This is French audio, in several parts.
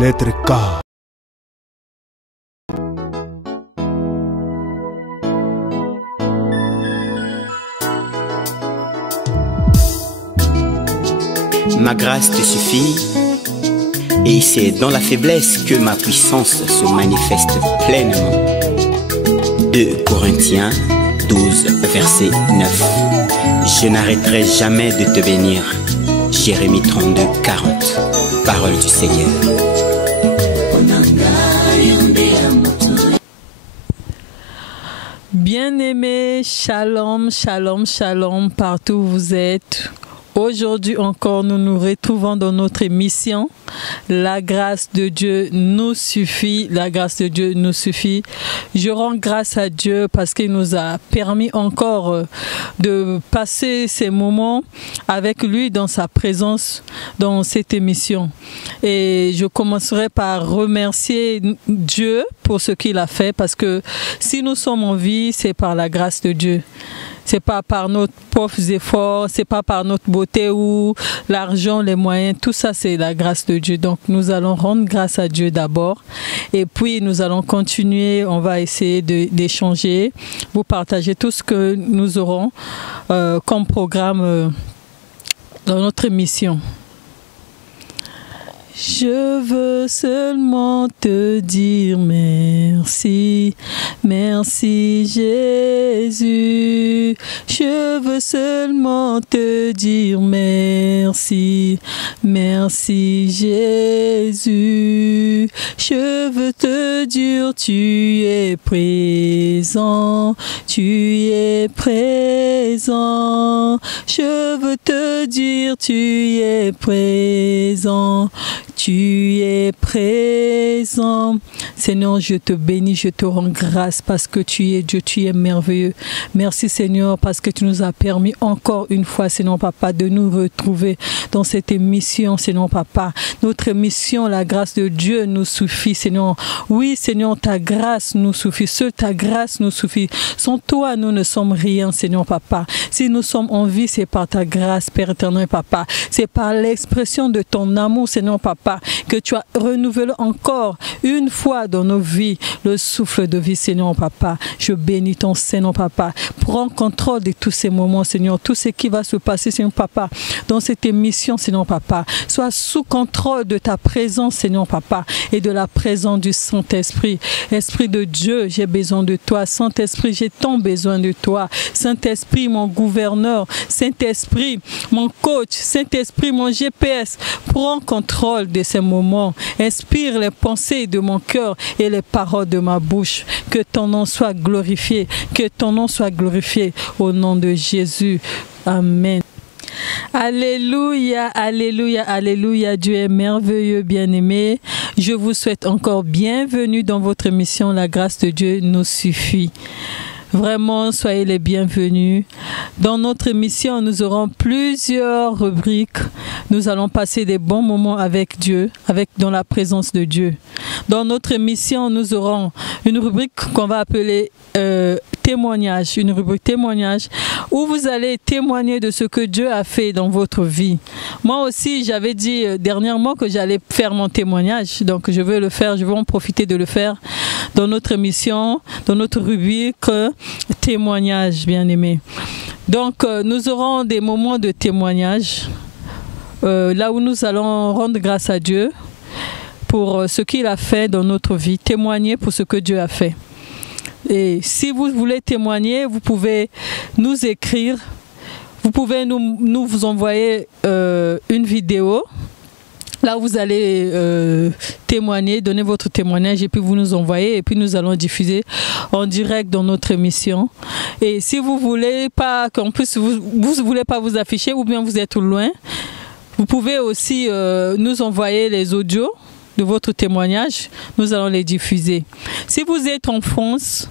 Lettre K. Ma grâce te suffit, et c'est dans la faiblesse que ma puissance se manifeste pleinement. 2 Corinthiens 12, verset 9. Je n'arrêterai jamais de te bénir. Jérémie 32, 40. Parole du Seigneur. Bien-aimés, shalom, shalom, shalom, partout où vous êtes. Aujourd'hui encore, nous nous retrouvons dans notre émission. La grâce de Dieu nous suffit. La grâce de Dieu nous suffit. Je rends grâce à Dieu parce qu'il nous a permis encore de passer ces moments avec lui dans sa présence dans cette émission. Et je commencerai par remercier Dieu pour ce qu'il a fait parce que si nous sommes en vie, c'est par la grâce de Dieu. C'est pas par nos propres efforts, c'est pas par notre beauté ou l'argent, les moyens. Tout ça, c'est la grâce de Dieu. Donc, nous allons rendre grâce à Dieu d'abord. Et puis, nous allons continuer. On va essayer d'échanger, vous partager tout ce que nous aurons comme programme dans notre émission. Je veux seulement te dire merci, merci Jésus. Je veux seulement te dire merci, merci Jésus. Je veux te dire tu es présent, tu es présent. Je veux te dire tu es présent. Tu es présent. Seigneur, je te bénis, je te rends grâce parce que tu es Dieu, tu es merveilleux. Merci Seigneur parce que tu nous as permis encore une fois, Seigneur Papa, de nous retrouver dans cette émission, Seigneur Papa. Notre émission, la grâce de Dieu nous suffit, Seigneur. Oui, Seigneur, ta grâce nous suffit. Seule ta grâce nous suffit. Sans toi, nous ne sommes rien, Seigneur Papa. Si nous sommes en vie, c'est par ta grâce, Père éternel, Papa. C'est par l'expression de ton amour, Seigneur Papa, que tu as renouvelé encore une fois dans nos vies le souffle de vie, Seigneur Papa. Je bénis ton Seigneur Papa. Prends contrôle de tous ces moments, Seigneur. Tout ce qui va se passer, Seigneur Papa, dans cette émission, Seigneur Papa. Sois sous contrôle de ta présence, Seigneur Papa, et de la présence du Saint-Esprit. Esprit de Dieu, j'ai besoin de toi. Saint-Esprit, j'ai tant besoin de toi. Saint-Esprit, mon gouverneur. Saint-Esprit, mon coach. Saint-Esprit, mon GPS. Prends contrôle de ces moments. Inspire les pensées de mon cœur et les paroles de ma bouche. Que ton nom soit glorifié. Que ton nom soit glorifié au nom de Jésus. Amen. Alléluia, alléluia, alléluia. Dieu est merveilleux, bien-aimé. Je vous souhaite encore bienvenue dans votre émission. La grâce de Dieu nous suffit. Vraiment, soyez les bienvenus. Dans notre émission, nous aurons plusieurs rubriques. Nous allons passer des bons moments avec Dieu, dans la présence de Dieu. Dans notre émission, nous aurons une rubrique qu'on va appeler témoignage, une rubrique témoignage, où vous allez témoigner de ce que Dieu a fait dans votre vie. Moi aussi, j'avais dit dernièrement que j'allais faire mon témoignage, donc je vais le faire, je vais en profiter de le faire dans notre émission, dans notre rubrique témoignage, bien-aimé. Donc, nous aurons des moments de témoignage, là où nous allons rendre grâce à Dieu pour ce qu'il a fait dans notre vie, témoigner pour ce que Dieu a fait. Et si vous voulez témoigner, vous pouvez nous écrire, vous pouvez nous vous envoyer une vidéo. Là, vous allez témoigner, donner votre témoignage et puis vous nous envoyez et puis nous allons diffuser en direct dans notre émission. Et si vous voulez pas, qu'en plus vous voulez pas vous afficher ou bien vous êtes loin, vous pouvez aussi nous envoyer les audios de votre témoignage. Nous allons les diffuser. Si vous êtes en France,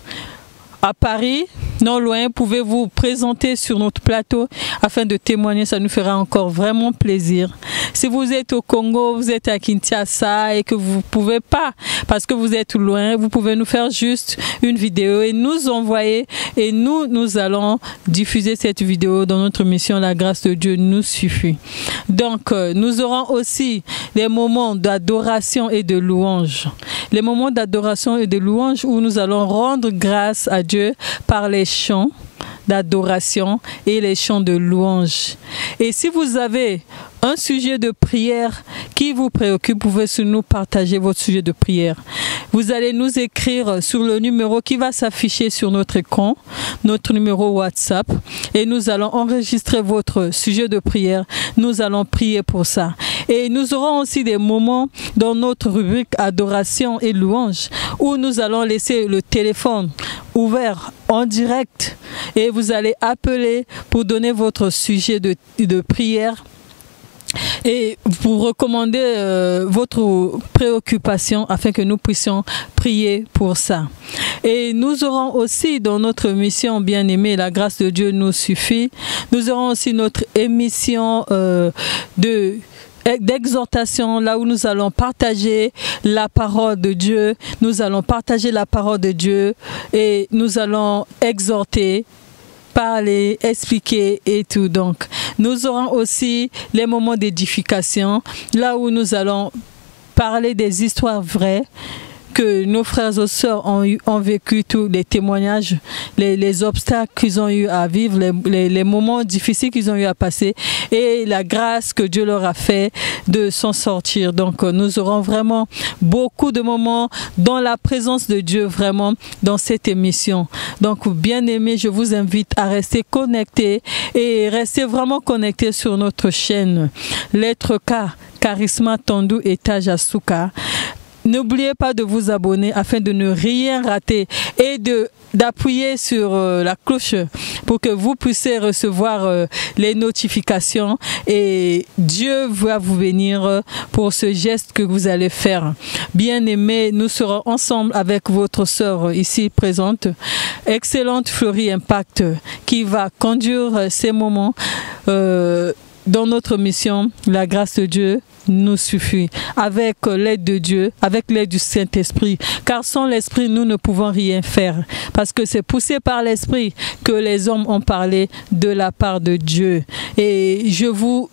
à Paris, non loin, pouvez vous présenter sur notre plateau afin de témoigner. Ça nous fera encore vraiment plaisir. Si vous êtes au Congo, vous êtes à Kinshasa et que vous ne pouvez pas, parce que vous êtes loin, vous pouvez nous faire juste une vidéo et nous envoyer. Et nous allons diffuser cette vidéo dans notre mission. La grâce de Dieu nous suffit. Donc, nous aurons aussi les moments d'adoration et de louange. Les moments d'adoration et de louange où nous allons rendre grâce à Dieu par les chants d'adoration et les chants de louange. Et si vous avez un sujet de prière qui vous préoccupe, vous pouvez nous partager votre sujet de prière. Vous allez nous écrire sur le numéro qui va s'afficher sur notre écran, notre numéro WhatsApp, et nous allons enregistrer votre sujet de prière. Nous allons prier pour ça. Et nous aurons aussi des moments dans notre rubrique adoration et louange où nous allons laisser le téléphone ouvert en direct et vous allez appeler pour donner votre sujet de prière et vous recommander votre préoccupation afin que nous puissions prier pour ça. Et nous aurons aussi dans notre mission bien-aimée, la grâce de Dieu nous suffit, nous aurons aussi notre émission d'exhortation, là où nous allons partager la parole de Dieu, nous allons partager la parole de Dieu et nous allons exhorter, parler, expliquer et tout. Donc, nous aurons aussi les moments d'édification, là où nous allons parler des histoires vraies que nos frères et sœurs ont vécu, tous les témoignages, les obstacles qu'ils ont eu à vivre, les moments difficiles qu'ils ont eu à passer et la grâce que Dieu leur a fait de s'en sortir. Donc nous aurons vraiment beaucoup de moments dans la présence de Dieu, vraiment dans cette émission. Donc bien aimés, je vous invite à rester connectés et rester vraiment connectés sur notre chaîne Lettre K, Charisma Tondou et Tajasuka. N'oubliez pas de vous abonner afin de ne rien rater et d'appuyer sur la cloche pour que vous puissiez recevoir les notifications et Dieu va vous bénir pour ce geste que vous allez faire. Bien-aimés, nous serons ensemble avec votre sœur ici présente, excellente Fleury Impact, qui va conduire ces moments dans notre mission. La grâce de Dieu nous suffit, avec l'aide de Dieu, avec l'aide du Saint-Esprit, car sans l'Esprit nous ne pouvons rien faire, parce que c'est poussé par l'Esprit que les hommes ont parlé de la part de Dieu. Et je vous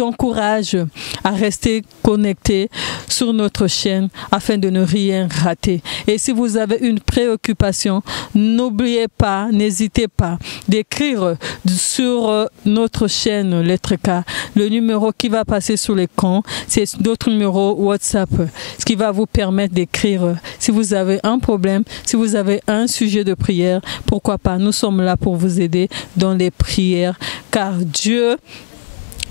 encourage à rester connectés sur notre chaîne afin de ne rien rater. Et si vous avez une préoccupation, n'oubliez pas, n'hésitez pas d'écrire sur notre chaîne Lettre K. Le numéro qui va passer sur l'écran, c'est notre numéro WhatsApp, ce qui va vous permettre d'écrire. Si vous avez un problème, si vous avez un sujet de prière, pourquoi pas, nous sommes là pour vous aider dans les prières, car Dieu,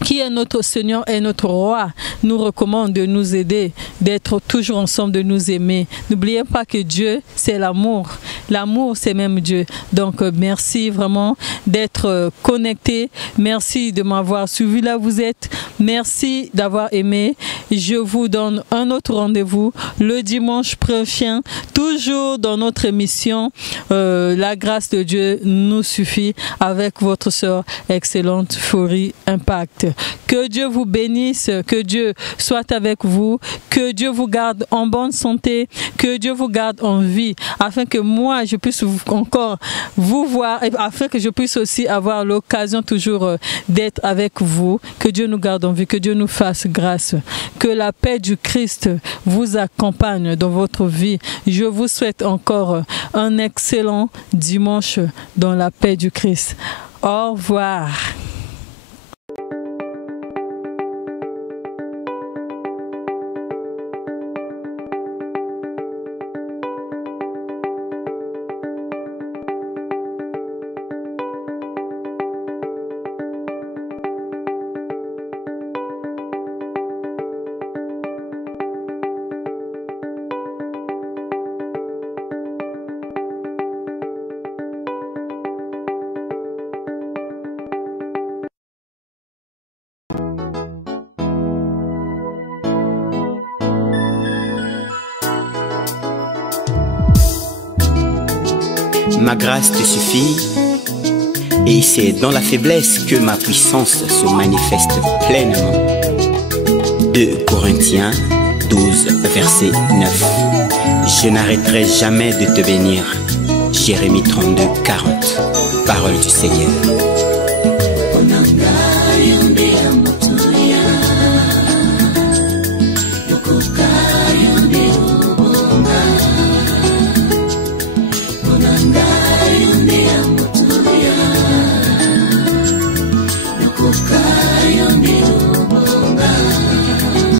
qui est notre Seigneur et notre Roi, nous recommande de nous aider, d'être toujours ensemble, de nous aimer. N'oubliez pas que Dieu, c'est l'amour. L'amour, c'est même Dieu. Donc, merci vraiment d'être connecté. Merci de m'avoir suivi là où vous êtes. Merci d'avoir aimé. Je vous donne un autre rendez-vous le dimanche prochain, toujours dans notre émission La grâce de Dieu nous suffit, avec votre sœur excellente Fleury Impact. Que Dieu vous bénisse, que Dieu soit avec vous, que Dieu vous garde en bonne santé, que Dieu vous garde en vie, afin que moi je puisse encore vous voir, et afin que je puisse aussi avoir l'occasion toujours d'être avec vous. Que Dieu nous garde en vie, que Dieu nous fasse grâce, que la paix du Christ vous accompagne dans votre vie. Je vous souhaite encore un excellent dimanche dans la paix du Christ. Au revoir. ma grâce te suffit, et c'est dans la faiblesse que ma puissance se manifeste pleinement. 2 Corinthiens 12, verset 9. Je n'arrêterai jamais de te bénir. Jérémie 32, 40. Parole du Seigneur.